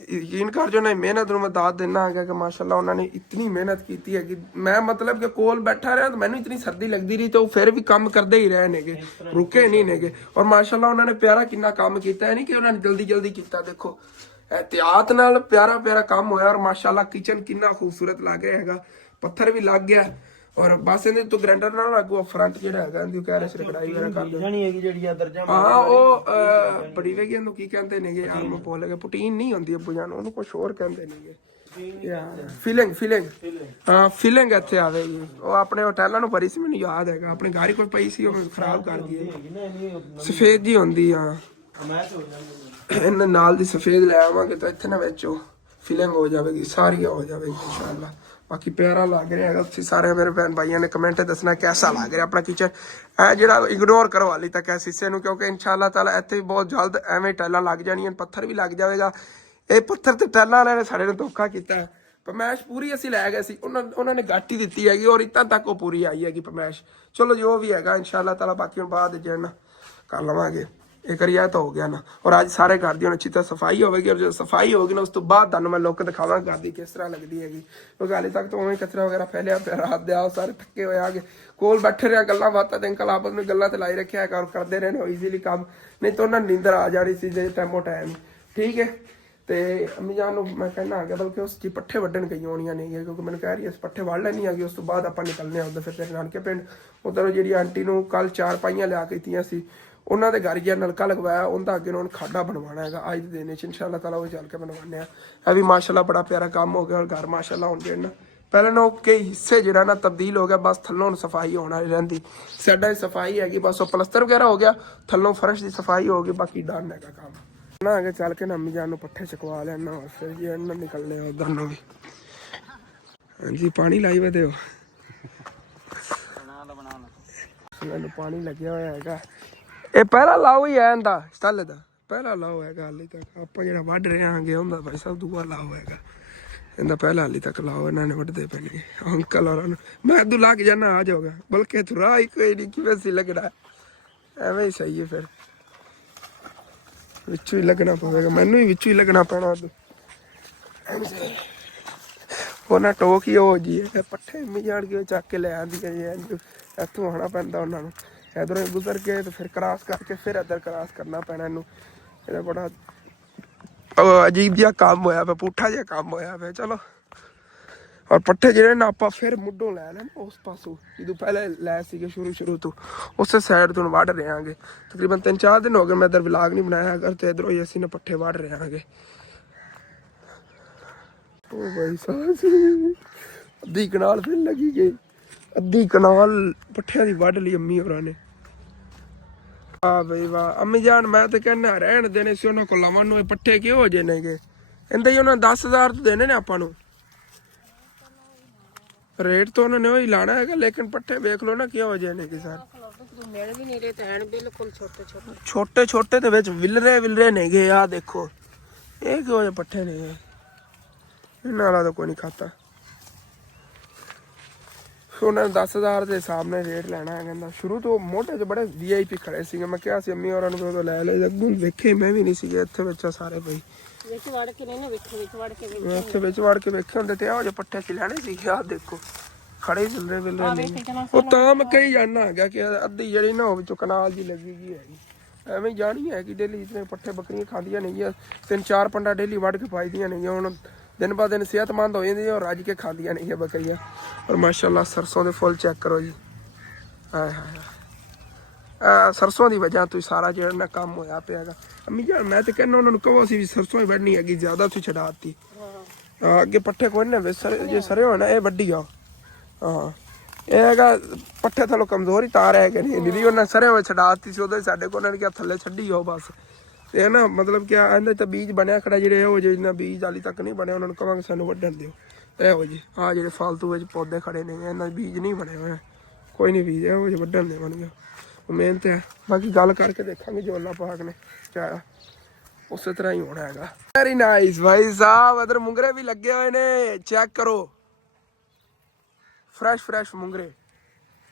ਯਕੀਨ ਕਰ ਜੋ, ਨਾ ਮਿਹਨਤ ਨੂੰ ਮੈਂ ਦਾਤ ਦੇਣਾ ਹੈਗਾ ਕਿ ਮਾਸ਼ਾਅੱਲਾ ਉਹਨਾਂ ਨੇ ਇਤਨੀ ਮਿਹਨਤ ਕੀਤੀ ਹੈ ਕਿ ਮੈਂ ਮਤਲਬ ਕਿ ਕੋਲ ਬੈਠਾ ਰਿਹਾ ਤਾਂ ਮੈਨੂੰ ਇਤਨੀ ਸਰਦੀ ਲੱਗਦੀ ਰਹੀ ਤੇ ਉਹ ਫਿਰ ਵੀ ਕੰਮ ਕਰਦੇ ਹੀ ਰਹੇ ਨੇਗੇ, ਰੁਕੇ ਨਹੀਂ ਨੇਗੇ। ਔਰ ਮਾਸ਼ਾਅੱਲਾ ਉਹਨਾਂ ਨੇ ਪਿਆਰਾ ਕਿੰਨਾ ਕੰਮ ਕੀਤਾ ਹੈ, ਨਹੀਂ ਕਿ ਉਹਨਾਂ ਨੇ ਜਲਦੀ ਕੀਤਾ। ਦੇਖੋ ਇਹਤਿਆਤ ਨਾਲ ਪਿਆਰਾ ਕੰਮ ਹੋਇਆ। ਔਰ ਮਾਸ਼ਾਅੱਲਾ ਕਿਚਨ ਕਿੰਨਾ ਖੂਬਸੂਰਤ ਲੱਗ ਰਿਹਾ ਹੈਗਾ, ਪੱਥਰ ਵੀ ਲੱਗ ਗਿਆ। ਔਰ ਬਸ ਇਹਦੇ ਤੋਂ ਗ੍ਰੈਂਡਰ ਨਾਲ ਲੱਗੂ ਫਰੰਟ ਜਿਹੜਾ ਹੈਗਾ ਇਹਦੀ ਕਹਿ ਰਹੇ ਸੀ ਕਢਾਈ ਵਗੈਰਾ ਕਰ ਦੋ ਜਾਨੀ ਹੈਗੀ ਜਿਹੜੀ ਆ ਦਰਜਾ। ਹਾਂ ਉਹ ਬੜੀ ਵੇਗੀ ਇਹਨੂੰ ਕੀ ਕਹਿੰਦੇ ਨੇਗੇ ਯਾਰ ਮੈਂ ਭੁੱਲ ਗਿਆ, ਪੁਟੀਨ ਨਹੀਂ ਹੁੰਦੀ ਅੱਬੂ ਜਾਨ, ਉਹਨੂੰ ਕੁਝ ਹੋਰ ਕਹਿੰਦੇ ਨੇਗੇ ਯਾਰ, ਫਿਲਿੰਗ ਹਾਂ ਫਿਲਿੰਗ ਇੱਥੇ ਆਵੇਗੀ। ਉਹ ਆਪਣੇ ਹੋਟਲਾਂ ਨੂੰ ਭਰੀ ਸੀ, ਮੈਨੂੰ ਯਾਦ ਹੈਗਾ ਆਪਣੇ ਘਰ ਹੀ ਕੋਈ ਪਈ ਸੀ, ਉਹ ਖਰਾਬ ਕਰ ਗਈ। ਸਫੇਦ ਜੀ ਹੁੰਦੀ ਆ, ਇਹਨਾਂ ਨਾਲ ਦੀ ਸਫੇਦ ਲੈ ਆਵਾਂਗੇ ਤਾਂ ਇੱਥੇ ਨਾ ਵਿੱਚ ਉਹ ਫਿਲਿੰਗ ਹੋ ਜਾਵੇਗੀ, ਸਾਰੀ ਹੋ ਜਾਵੇਗੀ ਇਨਸ਼ਾਅੱਲਾ। ਬਾਕੀ ਪਿਆਰਾ ਲੱਗ ਰਿਹਾ ਹੈਗਾ। ਤੁਸੀਂ ਸਾਰੇ ਮੇਰੇ ਭੈਣ ਭਾਈਆਂ ਨੇ ਕਮੈਂਟ ਦੱਸਣਾ ਕੈਸਾ ਲੱਗ ਰਿਹਾ ਆਪਣਾ ਕਿਚਨ। ਇਹ ਜਿਹੜਾ ਇਗਨੋਰ ਕਰੋ ਹਾਲੀ ਤੱਕ ਇਸ ਹਿੱਸੇ ਨੂੰ, ਕਿਉਂਕਿ ਇਨਸ਼ਾਅੱਲਾ ਤਾਲਾ ਇੱਥੇ ਵੀ ਬਹੁਤ ਜਲਦ ਐਵੇਂ ਟੈਲਾਂ ਲੱਗ ਜਾਣੀਆਂ, ਪੱਥਰ ਵੀ ਲੱਗ ਜਾਵੇਗਾ। ਇਹ ਪੱਥਰ ਤੇ ਟੈਲਾਂ ਵਾਲਿਆਂ ਨੇ ਸਾਡੇ ਨੂੰ ਧੋਖਾ ਕੀਤਾ। ਪਮੈਸ਼ ਪੂਰੀ ਅਸੀਂ ਲੈ ਗਏ ਸੀ, ਉਹਨਾਂ ਨੇ ਘੱਟ ਹੀ ਦਿੱਤੀ ਹੈਗੀ ਔਰ ਇੱਦਾਂ ਤੱਕ ਉਹ ਪੂਰੀ ਆਈ ਹੈਗੀ ਪਮੈਸ਼। ਚਲੋ ਜੋ ਵੀ ਹੈਗਾ ਇਨਸ਼ਾਅੱਲਾ ਤਾਲਾ ਬਾਕੀ ਹੁਣ ਬਾਅਦ ਜਿਹੜਾ ਕਰ ਲਵਾਂਗੇ। ਇਹ ਕਰੀਆ ਤਾਂ ਹੋ ਗਿਆ ਨਾ। ਔਰ ਅੱਜ ਸਾਰੇ ਘਰ ਦੀ ਹੁਣ ਅੱਛੀ ਤਰ੍ਹਾਂ ਸਫਾਈ ਹੋਵੇਗੀ, ਔਰ ਜਦੋਂ ਸਫਾਈ ਹੋਗੀ ਨਾ ਉਸ ਤੋਂ ਬਾਅਦ ਤੁਹਾਨੂੰ ਮੈਂ ਲੁੱਕ ਦਿਖਾਵਾਂਗਾ ਘਰ ਦੀ ਕਿਸ ਤਰ੍ਹਾਂ ਲੱਗਦੀ ਹੈਗੀ। ਕਿਉਂਕਿ ਹਾਲੇ ਤੱਕ ਤਾਂ ਉਵੇਂ ਕਚਰਾ ਵਗੈਰਾ ਫੈਲਿਆ ਪਿਆ। ਰਾਤ ਦੇ ਆਓ ਸਾਰੇ ਥੱਕੇ ਹੋਏ ਆ ਗਏ, ਕੋਲ ਬੈਠੇ ਰਿਹਾ ਗੱਲਾਂ ਬਾਤਾਂ ਤੇ ਅੰਕਲ ਆਪਸ ਵਿੱਚ ਗੱਲਾਂ ਤੇ ਲਾਈ ਰੱਖਿਆ ਹੈਗਾ ਔਰ ਕਰਦੇ ਰਹੇ ਨੇ ਈਜ਼ੀਲੀ ਕੰਮ, ਨਹੀਂ ਤਾਂ ਉਹਨਾਂ ਨੀਂਦਰ ਆ ਜਾਣੀ ਸੀ ਜੇ ਟਾਈਮੋ ਟਾਈਮ। ਠੀਕ ਹੈ ਤੇ ਅੰਮੀ ਜਾਨ ਨੂੰ ਮੈਂ ਕਹਿਣਾ ਆ ਗਿਆ ਬਲਕਿ ਉਸ ਦੀ ਪੱਠੇ ਵੱਢਣ ਗਈ ਹੋਣੀਆਂ ਨਹੀਂ, ਕਿਉਂਕਿ ਮੈਨੂੰ ਕਹਿ ਰਹੀ ਇਸ ਪੱਠੇ ਵੱਢ ਲੈਣੀ ਹੈਗੀ, ਉਸ ਤੋਂ ਬਾਅਦ ਆਪਾਂ ਨਿਕਲਨੇ ਆ ਉੱਧਰ ਫਿਰ ਤੇਰੇ ਨਾਨਕੇ ਪਿੰਡ। ਉੱਧਰ ਜਿਹੜੀ ਆਂਟੀ ਨੂੰ ਕੱਲ 4 ਪਾਈਆਂ ਲਿਆ ਕੇ ਦਿੱਤੀਆਂ ਸੀ, ਉਹਨਾਂ ਦੇ ਘਰ ਜਿਹੜਾ ਨਲਕਾ ਲਗਵਾਇਆ ਉਹਦਾ ਅੱਗੇ ਉਹਨਾਂ ਖਾਡਾ ਬਣਵਾਉਣਾ ਹੈਗਾ ਅੱਜ ਦੇ ਦਿਨ 'ਚ ਇਨਸ਼ਾਅੱਲਾ ਤਾਲਾ ਉਹ ਚੱਲ ਕੇ ਬਣਵਾਉਂਦੇ ਆ। ਇਹ ਵੀ ਮਾਸ਼ਾਅੱਲਾ ਬੜਾ ਪਿਆਰਾ ਕੰਮ ਹੋ ਗਿਆ। ਔਰ ਘਰ ਮਾਸ਼ਾਅੱਲਾ ਹੁਣ ਜਿਹੜਾ ਪਹਿਲਾਂ ਨਾ ਕਈ ਹਿੱਸੇ ਜਿਹੜਾ ਨਾ ਤਬਦੀਲ ਹੋ ਗਿਆ, ਬਸ ਥੱਲੋਂ ਸਫਾਈ ਹੋਣ ਵਾਲੀ ਰਹਿੰਦੀ। ਸਾਡਾ ਸਫਾਈ ਹੈਗੀ ਬਸ, ਉਹ ਪਲਸਤਰ ਵਗੈਰਾ ਹੋ ਗਿਆ, ਥੱਲੋਂ ਫਰਸ਼ ਦੀ ਸਫਾਈ ਹੋ ਗਈ, ਬਾਕੀ ਡਨ ਹੈਗਾ ਕੰਮ ਨਾ। ਅੱਗੇ ਚੱਲ ਕੇ ਨਾ ਅੰਮੀ ਜਾਨ ਨੂੰ ਪੱਠੇ ਚਕਵਾ ਲੈਣਾ ਔਰ ਫਿਰ ਜੀ ਇਹਨਾਂ ਨਿਕਲਨੇ ਆ ਉਧਰ ਨੂੰ ਵੀ। ਹਾਂਜੀ ਪਾਣੀ ਲਾਈ ਵੇ ਦਿਓ, ਮੈਨੂੰ ਪਾਣੀ ਲੱਗਿਆ ਹੋਇਆ ਹੈਗਾ। ਇਹ ਪਹਿਲਾ ਲਾਓ ਹੀ ਹੈ ਇਹਦਾ ਸਟੱਲ ਦਾ ਪਹਿਲਾ ਲਾਓ ਹੈਗਾ। ਹਾਲੇ ਤੱਕ ਆਪਾਂ ਜਿਹੜਾ ਵੱਢ ਰਹੇ ਆਂਗੇ ਉਹਦਾ ਭਾਈ ਸਾਹਿਬ ਦੂਆ ਲਾਓ ਹੈਗਾ, ਇਹਦਾ ਪਹਿਲਾਂ ਹਾਲੇ ਤੱਕ ਲਾਓ। ਇਹਨਾਂ ਨੇ ਵੱਢਦੇ ਪਏ ਨੇ ਅੰਕਲ ਹੋਰਾਂ ਨੂੰ, ਮੈਂ ਤੂੰ ਲੱਗ ਜਾਣਾ ਆ ਜਾਊਗਾ, ਬਲਕਿ ਤੂੰ ਰਾਹ ਹੀ ਕੋਈ ਨਹੀਂ ਕਿਵੇਂ ਸੀ ਲੱਗਣਾ, ਐਵੇਂ ਹੀ ਸਹੀ ਹੈ। ਫਿਰ ਵਿੱਚੋਂ ਹੀ ਲੱਗਣਾ ਪਵੇਗਾ, ਮੈਨੂੰ ਹੀ ਵਿੱਚੋਂ ਹੀ ਲੱਗਣਾ ਪੈਣਾ। ਉਹਨਾਂ ਟੋਕ ਹੀ ਹੋ ਜੀ ਪੱਠੇ ਮੀ ਜਾਣ ਕੇ ਚੱਕ ਕੇ ਲੈ ਆਂਦੀ ਹੈ, ਇੱਥੋਂ ਆਉਣਾ ਪੈਂਦਾ ਉਹਨਾਂ ਨੂੰ, ਇੱਧਰੋਂ ਗੁਜ਼ਰ ਕੇ ਤੇ ਫਿਰ ਕ੍ਰਾਸ ਕਰਕੇ ਫਿਰ ਇੱਧਰ ਕ੍ਰਾਸ ਕਰਨਾ ਪੈਣਾ ਇਹਨੂੰ। ਇਹਦਾ ਬੜਾ ਅਜੀਬ ਜਿਹਾ ਕੰਮ ਹੋਇਆ ਪਿਆ, ਪੁੱਠਾ ਜਿਹਾ ਕੰਮ ਹੋਇਆ ਪਿਆ। ਚਲੋ ਔਰ ਪੱਠੇ ਜਿਹੜੇ ਨਾ ਆਪਾਂ ਫਿਰ ਮੁੱਢੋਂ ਲੈ ਲੈਣ ਉਸ ਪਾਸੋਂ, ਜਦੋਂ ਪਹਿਲੇ ਲੈ ਸੀਗੇ ਸ਼ੁਰੂ ਤੋਂ ਉਸੇ ਸਾਈਡ ਤੋਂ ਵੱਢ ਰਹੇ ਆਂਗੇ। ਤਕਰੀਬਨ 3-4 ਦਿਨ ਹੋ ਗਏ ਮੈਂ ਇੱਧਰ ਵਲਾਗ ਨਹੀਂ ਬਣਾਇਆ ਅਗਰ, ਤੇ ਇੱਧਰੋਂ ਹੀ ਅਸੀਂ ਨਾ ਪੱਠੇ ਵੱਢ ਰਹੇ ਆਂਗੇ। ਉਹ ਭਾਈ ਸਾਹਿਬ ਅੱਧੀ ਕਨਾਲ ਫਿਰ ਲੱਗੀ ਗਈ, ਅੱਧੀ ਕਨਾਲ ਪੱਠਿਆਂ ਦੀ ਵੱਢ ਲਈ ਅੰਮੀ ਹੋਰਾਂ ਨੇ। ਵਾਹ ਬਈ ਵਾਹ ਅੰਮੀ ਜਾਨ, ਮੈਂ ਤਾਂ ਕਹਿੰਦਾ ਰਹਿਣ ਦੇਣੇ ਸੀ ਉਹਨਾਂ ਕੋਲ ਲਾਵਣ ਨੂੰ। ਇਹ ਪੱਠੇ ਕਿਉਂ ਹੋ ਜੇ ਨੇਗੇ, ਕਹਿੰਦੇ ਹੀ ਉਹਨਾਂ 10,000 ਤੋਂ ਦੇਣੇ ਨੇ ਆਪਾਂ ਨੂੰ, ਰੇਟ ਤਾਂ ਉਹਨਾਂ ਨੇ ਉਹੀ ਲਾਣਾ ਹੈਗਾ, ਲੇਕਿਨ ਪੱਠੇ ਵੇਖ ਲਓ ਨਾ ਕਿਉਂ ਹੋ ਜੇ ਨੇਗੇ ਸਰ। ਛੋਟੇ ਦੇ ਵਿੱਚ ਵਿਲਰੇ ਨੇਗੇ। ਆ ਦੇਖੋ ਇਹ ਕਿਹੋ ਜਿਹੇ ਪੱਠੇ ਨੇ, ਇਹਨਾਂ ਵਾਲਾ ਤਾਂ ਕੋਈ ਨਹੀਂ ਖਾਤਾ। ਉਹਨਾਂ ਨੇ 10,000 ਦੇ ਹਿਸਾਬ ਨਾਲ ਰੇਟ ਲੈਣਾ ਹੈ ਕਹਿੰਦਾ। ਸ਼ੁਰੂ ਤੋਂ ਮੋਢੇ 'ਚ ਬੜੇ VIP ਖੜੇ ਸੀਗੇ, ਮੈਂ ਕਿਹਾ ਸੀ ਅੰਮੀ ਹੋਰਾਂ ਨੂੰ ਉਦੋਂ ਲੈ ਲਓ, ਅੱਗੋਂ ਵੇਖੇ ਮੈਂ ਵੀ ਨਹੀਂ ਸੀਗੇ ਇੱਥੇ ਵਿੱਚ ਸਾਰੇ ਬਈ ਵਿੱਚ ਵੜ ਕੇ ਵੇਖੇ ਹੁੰਦੇ ਤੇ ਇਹੋ ਜਿਹੇ ਪੱਠੇ ਸੀ ਲੈਣੇ ਸੀ। ਆਹ ਦੇਖੋ ਖੜੇ ਵਿਲਰੇ ਨਹੀਂ, ਉਹ ਤਾਂ ਮੈਂ ਕਹੀ ਜਾਣਾ ਹੈਗਾ ਕਿ ਅੱਧੀ ਜਿਹੜੀ ਨਾ ਉਹ ਵਿੱਚੋਂ ਕਨਾਲ ਜੀ ਲੱਗੀ ਗਈ ਹੈਗੀ, ਐਵੇਂ ਜਾਣੀ ਹੈ ਕਿ ਡੇਲੀ ਇਤਨੇ ਪੱਠੇ ਬੱਕਰੀਆਂ ਖਾਂਦੀਆਂ ਨੇਗੀਆਂ, 3-4 ਪੰਡਾ ਡੇਲੀ ਵੱਢ ਕੇ ਪਾਈਦੀਆਂ ਨੇਗੀਆਂ। ਹੁਣ ਦਿਨ ਬ ਦਿਨ ਸਿਹਤਮੰਦ ਹੋ ਜਾਂਦੀ ਔਰ ਰੱਜ ਕੇ ਖਾਂਦੀਆਂ ਨਹੀਂ ਬੱਕਰੀਆਂ। ਔਰ ਮਾਸ਼ਾਅੱਲਾ ਸਰਸੋਂ ਦੇ ਫੁੱਲ ਚੈੱਕ ਕਰੋ ਜੀ, ਸਰਸੋਂ ਦੀ ਵਜ੍ਹਾ ਤੋਂ ਸਾਰਾ ਜਿਹੜਾ ਨਾ ਕੰਮ ਹੋਇਆ ਪਿਆ ਹੈਗਾ। ਅੰਮੀ ਜਾਨ ਮੈਂ ਤੇ ਕਹਿੰਦਾ ਉਹਨਾਂ ਨੂੰ ਕਹੋ ਅਸੀਂ ਵੀ ਸਰਸੋਂ ਹੀ ਵੱਢਣੀ ਹੈਗੀ, ਜ਼ਿਆਦਾ ਤੁਸੀਂ ਛਡਾ ਦਿੱਤੀ। ਅੱਗੇ ਪੱਠੇ ਕੋਈ ਨਾ ਜੇ ਸਰੇ ਹੋਣਾ ਇਹ ਵੱਢੀ ਆ। ਹਾਂ ਇਹ ਹੈਗਾ ਪੱਠੇ ਥੱਲੋਂ ਕਮਜ਼ੋਰੀ ਤਾਂ ਰਹਿ ਗਏ ਨੇ ਨਿਰੀ ਉਹਨਾਂ ਸਰੇ ਹੋਏ ਛਡਾਤੀ ਸੀ ਉਦੋਂ ਸਾਡੇ ਕੋਲ ਉਹਨਾਂ ਨੇ ਕਿਹਾ ਥੱਲੇ ਛੱਡੀ ਹੋ ਬਸ ਤੇ ਨਾ ਮਤਲਬ ਕਿ ਇਹਦੇ ਤਾਂ ਬੀਜ ਬਣਿਆ ਖੜਾ ਜਿਹੜੇ ਉਹ ਜਿਹੇ ਬੀਜ ਹਾਲੀ ਤੱਕ ਨਹੀਂ ਬਣਿਆ ਉਹਨਾਂ ਨੂੰ ਕਹਾਂਗੇ ਸਾਨੂੰ ਵੱਢਣ ਦਿਓ ਇਹੋ ਜੀ ਆਹ ਜਿਹੜੇ ਫਾਲਤੂ ਵਿੱਚ ਪੌਦੇ ਖੜੇ ਨੇ ਇਹਨਾਂ ਦੇ ਬੀਜ ਨਹੀਂ ਬਣੇ ਹੋਏ ਕੋਈ ਨਹੀਂ ਬੀਜ ਇਹੋ ਜਿਹੇ ਵੱਢਣ ਦੇਵਾਂਗੇ ਮਿਹਨਤ ਹੈ ਬਾਕੀ ਗੱਲ ਕਰਕੇ ਦੇਖਾਂਗੇ ਜੋ ਅੱਲਾਹ ਪਾਕ ਨੇ ਚਾਹਿਆ ਉਸੇ ਤਰ੍ਹਾਂ ਹੀ ਹੋਣਾ ਹੈਗਾ ਵੈਰੀ ਨਾਈਸ ਭਾਈ ਸਾਹਿਬ ਇਧਰ ਮੁੰਗਰੇ ਵੀ ਲੱਗੇ ਹੋਏ ਨੇ ਚੈੱਕ ਕਰੋ ਫਰੈਸ਼ ਮੁੰਗਰੇ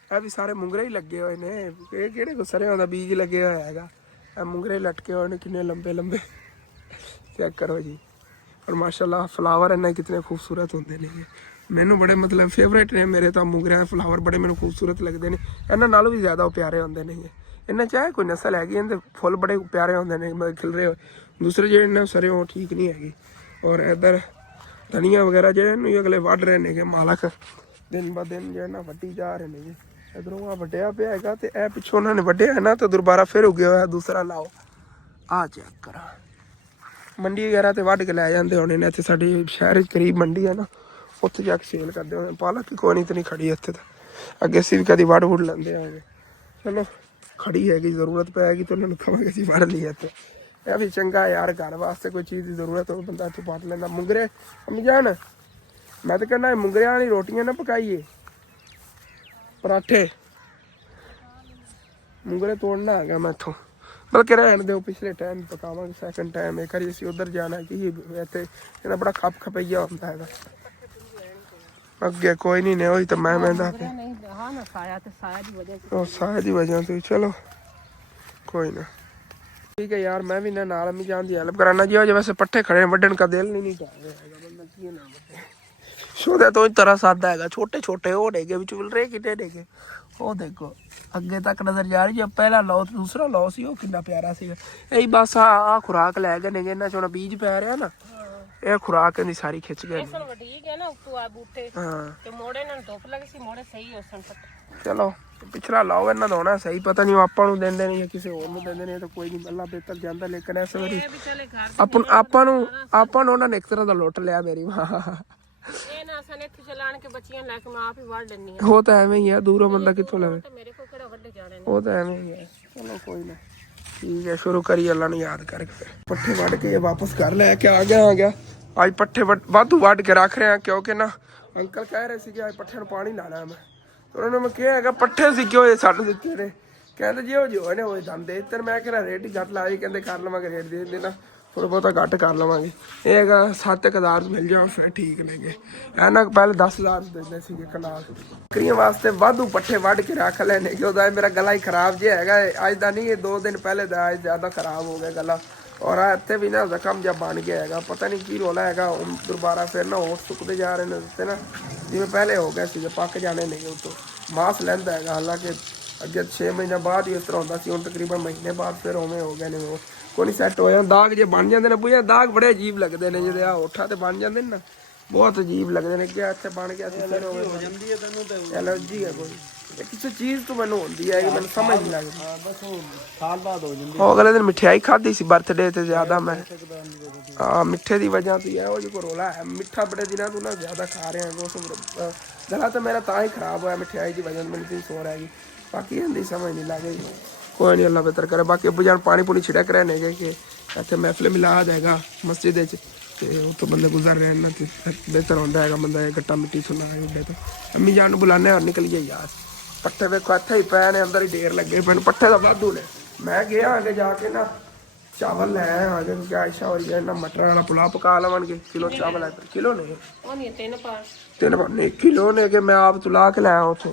ਇਹ ਵੀ ਸਾਰੇ ਮੁੰਗਰੇ ਹੀ ਲੱਗੇ ਹੋਏ ਨੇ ਇਹ ਕਿਹੜੇ ਗੁਸਰਿਆਂ ਦਾ ਬੀਜ ਲੱਗੇ ਹੋਇਆ ਹੈਗਾ ਇਹ ਮੁੰਗਰੇ ਲਟਕੇ ਹੋਏ ਨੇ ਕਿੰਨੇ ਲੰਬੇ ਚੈੱਕ ਕਰੋ ਜੀ और माशाल्लाह फ्लावर इन्ने कितने खूबसूरत होंगे ने मैनू बड़े मतलब फेवरेट ने मेरे तो मुंगरे फ्लावर बड़े मैनू खूबसूरत लगते हैं इन्होंने नालों भी ज़्यादा प्यारे होंगे ने इन्हें चाहे कोई नस्ल हैगी इन्हें फुल बड़े प्यारे होंगे ने मतलब खिल रहे हो दूसरे जो इन्हें सरे वो ठीक नहीं हैगी और इधर धनिया वगैरह जो अगले वढ़ रहे हैं मालक दिन ब दिन जो ना वड्डी जा रहे हैं इधरों आ वड्डिया पे है तो यह पिछों उन्होंने वड्डिया है ना तो दोबारा फिर उगे हुआ दूसरा लाओ आ चेक करा मंडी वगैरह तो वढ़ के लै जाते होने ने इतने साढ़े शहर करीब मंडी है ना उत्थे जाके सेल करते होने पालक की कोई नहीं तो नहीं खड़ी इतने तो अगे असी भी कभी वढ़ वुड़ लेंगे होंगे चलो खड़ी हैगी जरूरत पैगी तो उन्होंने कहोगे जी वढ़ ली इतने यह भी चंगा यार घर वास्ते कोई चीज़ की जरूरत हो बंदा इतों पट लेंदा मुंगरे अम्मी जान मैं तो कहना मुंगरे वाली रोटियां ना पकाइए पराठे मुंगरे तोड़ना है मैं इतों बल्कि रहन दो पिछले टाइम पकावांगे सैकंड टाइम एक बारी असीं उधर जाना कि इत्थे इन्ना बड़ा खप खपैया होंदा है अगे कोई नहीं ने वही तो मैं दसदा हां ना साया दी वजह से चलो कोई ना ठीक है यार मैं भी ना नाल अम्मी जान दी हेल्प कराना जी वैसे पट्ठे खड़े वड्ढन का दिल नहीं कर रहा है बंदा की ना सोदा तो इस तरह सादा है छोटे हो डेगे विच रहे किटे डेगे वो देखो अगे तक नजर जा रही है पहला लॉ दूसरा लॉ सी कितना प्यारा सी यही बस आ खुराक लै गए ने इन्ना सोना बीज पै रहा ना ये खुराक इनकी सारी खिंच गए चलो पिछला लाओ इन्ना दा होना सही पता नहीं आपां नूं देंदे ने किसी होर नूं देंदे ने तो कोई नहीं अल्लाह बेहतर जानदा लेकिन इस वारी आपां नूं उन्हां ने एक तरह दा लुट लिया मेरी मां वो तो एवं ही है दूरों बंदा कितों लवे वो तो एवं ही है चलो कोई ना ठीक है शुरू करिए अल्लाह ने याद करके पट्ठे वढ़ के वापस घर लैके आ गया आज पट्ठे वाधू वढ़ के रख रहे हैं क्योंकि ना अंकल कह रहे थे कि आज पट्ठे पानी लाना है मैं तो उन्होंने मैं कहा पट्ठे सी क्यों साढ़े दिते ने कहते जी वो ने वो दम दे इधर मैं कह रेट ही घट लाई कहते कर लवेंगे रेट दे देना थोड़ा बहुता घट कर लवेंगे ये 7,000 मिल जाओ फिर ठीक लेंगे है ना पहले 10,000 देते थे कनाल बकरियों वास्ते वाधू पट्ठे वढ़ के रख लेने क्यों मेरा गला ही खराब जो है अज का नहीं 2 दिन पहले का अज ज़्यादा खराब हो गया गला और इतने भी ना जख्म जब बन गया है पता नहीं की रोला है दोबारा फिर ना होश सुकते जा रहे हैं ना जिमें पहले हो गया सी पक जाने नहीं उतो मास लैंदा है हालांकि अगे 6 महीने बाद ही इस तरह होता हूँ तकरीबन महीने बाद फिर उवें हो गए ने कोई नहीं सैट होया दाग जो बन जाते हैं बुझे दाग बड़े अजीब लगते हैं जो ओठा तो बन जाते हैं ना बहुत अजीब लगते हैं क्या इतने बन गया एलर्जी है कोई किसी चीज़ तो मैंने होती है मैंने समझ नहीं लगती अगले दिन मिठाई खाधी सी बर्थडे से ज़्यादा मैं मिठे की वजह तो है वो रोला है मिठा बड़े दिनों तो ना ज़्यादा खा रहे हैं गला तो मेरा ता ही खराब होया मिठाई की वजह मैंने तीन सो रहेगी बाकी इनकी समझ नहीं लग रही कोई नहीं अल्लाह बेहतर करे बाकी अबू जान पानी पुनी छिड़क रहे ने कि इतने महफिल मिलाद है मस्जिद तो बंदे गुजर रहे हैं बेहतर होता है बंदा गट्टा मिट्टी सुना है तो अम्मी जान बुलाने और निकलिए यार पट्ठे वेखो इत्थे ही पे ने अंदर ही ढेर लगे पे पट्ठे का वाधू ने मैं गया आगे जाके ना चावल लै आगे क्या आयशा हो रही है ना मटर वाला पुलाव पका लवेंगे किलो चावल है किलो नहीं 3 नहीं किलो ने कि मैं आप तुला के लाया उसे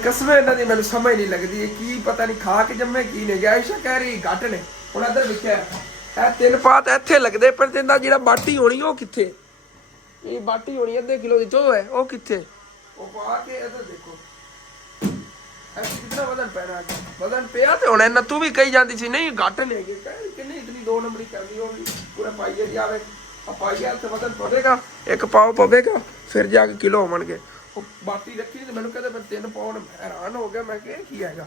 कसमें इन्हां दी मैनूं समझ नहीं लगती की पता नहीं खा के जम्मे की ने आयशा कह रही घट ने हुण इधर लिखिआ है 3 पात इत्थे लगदे पर तिंदा जिहड़ा बाटी होनी वो कित्थे ये बाटी होनी आधे किलो दी जो है वो कित्थे वो पा के इधर देखो कितना वजन पिया तो होना ना तू भी कही जाती सी नहीं घट ले गए कितनी इतनी 2 नंबरी करनी होगी पूरे पाइए दी आवे पाइए से वजन पवेगा 1 पाव पवेगा फिर जाके किलो होवणगे वो बाटी रखी तो मैंने कहते मैं 3 पाउंड हैरान हो गया मैं क्या की हैगा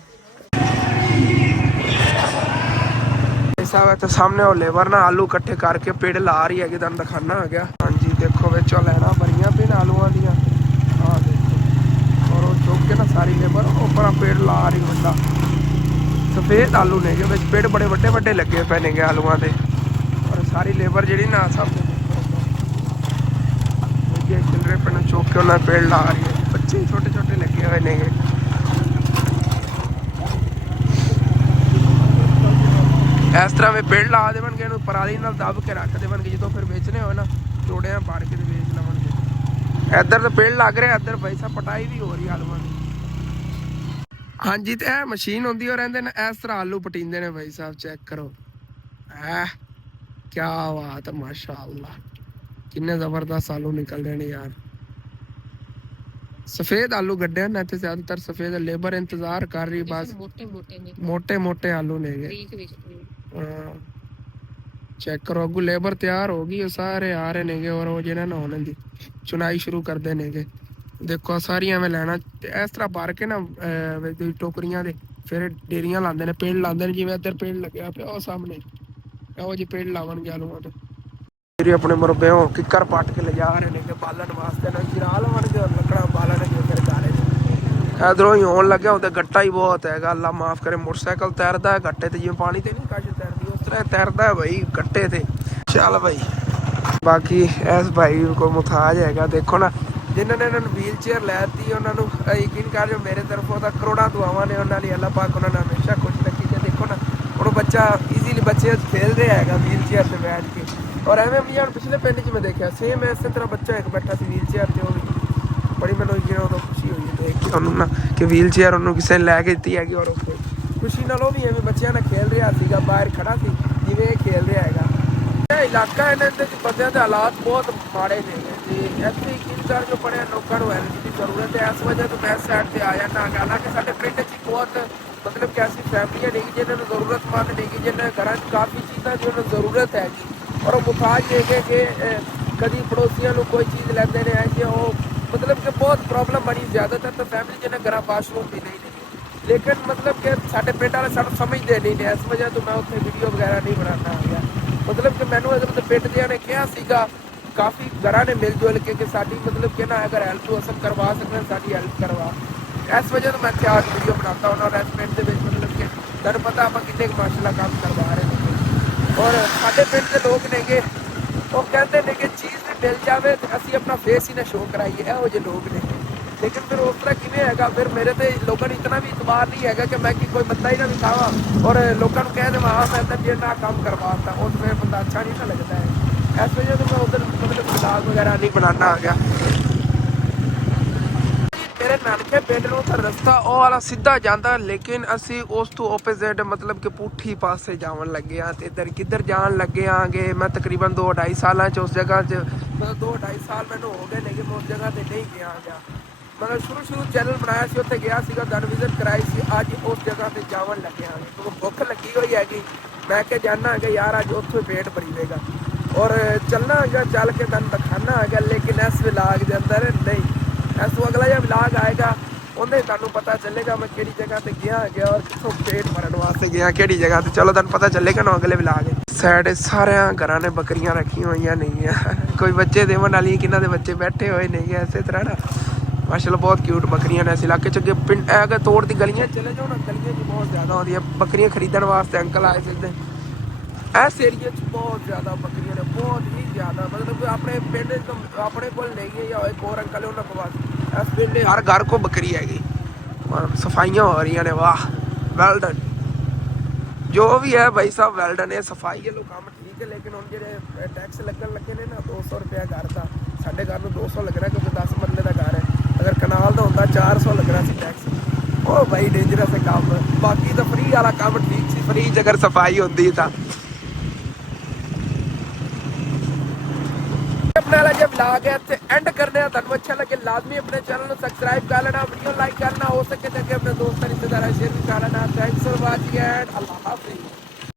साहब तो सामने वो लेबर ना आलू इकट्ठे करके पेड़ ला रही है कि दिखाना आ गया हाँ जी देखो ਵਿੱਚੋਂ ਲੈਣਾ ਭਰੀਆਂ ਪਈਆਂ ਆਲੂਆਂ ਦੀਆਂ। ਆਹ ਦੇਖੋ, ਔਰ ਉਹ ਚੁੱਕ ਕੇ ਨਾ ਸਾਰੀ ਲੇਬਰ ਉੱਪਰ ਪੇੜ ਲਾ ਰਹੀ ਵੱਡਾ ਸਫੇਦ ਆਲੂ ਨੇਗੇ, ਵਿੱਚ ਪੇੜ ਬੜੇ ਵੱਡੇ ਵੱਡੇ ਲੱਗੇ ਪਏ ਨੇਗੇ ਆਲੂਆਂ ਦੇ। ਔਰ ਸਾਰੀ ਲੇਬਰ ਜਿਹੜੀ ਨਾ ਸਭ ਚਿਲਰੇ ਪੇ ਨੂੰ ਚੁੱਕ ਕੇ ਉਹਨਾਂ ਪੇੜ ਲਾ ਰਹੀ ਹੈ। ਬੱਚੇ ਛੋਟੇ ਛੋਟੇ ਲੱਗੇ ਹੋਏ ਨੇਗੇ। ਇਸ ਤਰ੍ਹਾਂ ਵੀ ਪੇੜ ਲਾ ਦੇਵਣਗੇ, ਇਹਨੂੰ ਪਰਾਲੀ ਨਾਲ ਦੱਬ ਕੇ ਰੱਖ ਦੇਵਣਗੇ, ਜਦੋਂ ਫਿਰ ਵੇਚਣੇ ਹੋਏ ਨਾ ਜੋੜਿਆਂ ਪਾੜ ਕੇ ਤੇ ਵੇਚ ਲਵਣਗੇ। ਇੱਧਰ ਤਾਂ ਪੇੜ ਲੱਗ ਰਿਹਾ, ਇੱਧਰ ਭਾਈ ਸਾਹਿਬ ਪਟਾਈ ਵੀ ਹੋ ਰਹੀ ਆਲੂਆਂ ਦੀ। ਹਾਂਜੀ, ਤੇ ਇਹ ਮਸ਼ੀਨ ਹੁੰਦੀ ਉਹ ਰਹਿੰਦੇ ਨੇ ਇਸ ਤਰ੍ਹਾਂ ਆਲੂ ਪਟੀਂਦੇ ਨੇ ਭਾਈ ਸਾਹਿਬ, ਚੈੱਕ ਕਰੋ। ਕੀ ਬਾਤ ਹੈ, ਮਾਸ਼ਾ ਅੱਲਾਹ, ਕਿੰਨੇ ਜ਼ਬਰਦਸਤ ਆਲੂ ਨਿਕਲ ਰਹੇ ਨੇ ਯਾਰ। सफेद आलू गड्ढे ने इत्थे ज्यादातर सफेद लेबर इंतजार कर रही, बस मोटे मोटे आलू ने चेक करो। अगू लेबर तैयार होगी, सारे आ रहे नेगे और वो जिन्हें ना होने दी चुनाई शुरू कर दे नेगे। देखो सारियां में लेना इस तरह भर के ना टोकरियां दे, फिर डेरियां लांदे ने, पेड़ लांदे ने, जिवें इधर पेड़ लगे पे सामने ਇਹੋ ਜਿਹੇ पेड़ लावणगे आलूआं ਦੇ। फिर अपने मुरबे हो किकर पट के ले जा रहे ने बालन वास्ते ना गिरा लवणगे और लकड़ा बालन फिर गाले इधरों ही होने लगे होते। गट्टा ही बहुत है, अल्लाह माफ करे। मोटरसाइकिल तैरता है गट्टे ते, जिवें पानी ते नहीं कश तैरदी उस तरह तैरता है भाई गट्टे ते। चल भाई, बाकी इस भाई को मुथाज हैगा, देखो ना जिन्होंने इन्होंने व्हील चेयर लैती उन्होंने यकीन कर जो मेरे तरफों तो करोड़ों दुआवां ने उन्होंने, अल्लाह पाक उन्होंने हमेशा खुश रखी। कि देखो ना और बच्चा ईजीली बच्चे खेल रहा है व्हील चेयर से बैठ के। और एवं भी हम पिछले पिंड च मैं देखा सेम इस तरह बच्चा एक बैठा सी व्हील चेयर से, वो भी बड़ी मैंने उदों खुशी हुई देख के उन्होंने ना कि व्हील चेयर उन्होंने किसी ने लैके दी हैगी। और उससे खुशी नाल भी एवं बच्चों ने खेल रहा सीगा, बाहर खड़ा सी जिवें खेल रहा हैगा। इलाका है बंदे के हालात बहुत माड़े ने जी। इतने यकीन कर जो बड़े लोगों को हेल्प की जरूरत है, इस वजह तो मैं इस साइड से आ जाना। हालांकि साढ़े पिंड च बहुत मतलब कि ऐसी फैमिलियां नहीं जिन्होंने जरूरतमंद नहीं, जिन्हें घर काफ़ी चीज़ों की उन्हें जरूरत हैगी और वो मुथाज है कि कभी पड़ोसियों को कोई चीज़ लेंदे ने ऐसे वो मतलब कि बहुत प्रॉब्लम बनी। ज़्यादातर तो फैमिली जिन्हें घर वाशरूम भी नहीं, लेकिन मतलब कि साढ़े पिंड वाले सानू समझते नहीं ने, इस वजह तो मैं उत्थे वीडियो वगैरह नहीं बनाना आ गया। मतलब कि मैनू इधर पिंड दियां ने कहा सीगा काफ़ी घर ने मिल जुल के साडी मतलब कि ना अगर हेल्प असल करवा सकते हैं साडी हेल्प करवा। इस वजह तो मैं आज वीडियो बनाता हूँ। और इस पिंड के मतलब कि तुहानू पता आप कितने माशाल्लाह काम करवा रहे हैं। और साढ़े पिंड के लोग नेगे वो कहते हैं कि चीज़ भी मिल जाए तो असी अपना फेस ही ना शो कराइए, यहो जे लोग ने। लेकिन फिर उस तरह किमें हैगा, फिर मेरे तो लोगों ने इतना भी इतबार नहीं है कि मैं कि कोई बंदा ही ना दिखावा और लोगों को कह देव हाँ मैं तो ये ना काम करवाता, उस फिर बंदा अच्छा नहीं ना लगता है। इस वजह से मैं उधर मतलब ब्लॉग वगैरह नहीं बनाना आ गया। मेरे नानके पिंड नूं तां रस्ता ਉਹ ਵਾਲਾ ਸਿੱਧਾ ਜਾਂਦਾ, लेकिन ਅਸੀਂ ਉਸ ਤੋਂ ओपोजिट मतलब कि पुठी पासे जावन लगे हाँ। तो इधर किधर जान लगे आगे मैं तकरीबन 2-2.5 साल उस जगह मतलब 2-2.5 साल मैंने हो गए लेकिन मैं उस जगह पर नहीं गया गया। मतलब शुरू चैनल बनाया सी, उत्थे गया सीगा, दन विजिट कराई सी, अज उस जगह पर जावन लगे हाँ। तो भुख लगी हुई हैगी, मैं क्या जाना है यार अज उत्थे पेट भरीवेगा और चलना है चल के तन दिखाना है। लेकिन इस विलाग के अंदर नहीं, इस तो अगला जो विलाग आएगा उन्हें तुहानू पता चलेगा मैं किहड़ी जगह ते गया और कितों पेट भरन वास्ते गया किहड़ी जगह ते। चलो तुहानू पता चलेगा ना अगले विलाग। साइड सारे घरां ने बकरियां रखी हुई नहीं है, कोई बच्चे देवन वाली किन्हां दे बच्चे बैठे हुए नहीं है। इस तरह ना माशाल्लाह बहुत क्यूट बकरियां ने इस इलाके च। अगे पिंड अगर तोड़ दी गलियां चले जाओ ना, गलियां च बहुत ज़्यादा होंदी है बकरियां खरीदण वास्ते। अंकल आए सकते इस एरिए बहुत ज़्यादा बकरियां ने, बहुत ही ज़्यादा। मतलब अपने पिंड अपने को नहीं है या एक और अंकल है उन्होंने पास इस पिंड हर घर को बकरी हैगी और सफाइयाँ हो रही ने। वाह वेल डन, जो भी है भाई साहब वेल डन है। सफाई है लोग काम ठीक है, लेकिन हम जो टैक्स लगन लगे ने ना 200 रुपया घर का, साढ़े घर में 200 लगना क्योंकि 10 मरले का घर है। अगर कनाल का होंगे 400 लगना सी टैक्स। ओ भाई डेंजरस है काम। बाकी तो फ्री वाला काम ठीक सी, फ्री च अगर सफाई होती तो। अपने वाला जब ब्लॉग है इतने एंड करने तुहानू अच्छा लगे लाजमी अपने चैनल को सब्सक्राइब कर लेना, वीडियो लाइक करना, हो सके तो अपने दोस्तों रिश्तेदारों शेयर भी कर लेना। थैंक्स फॉर वॉचिंग एंड अल्लाह हाफिज़।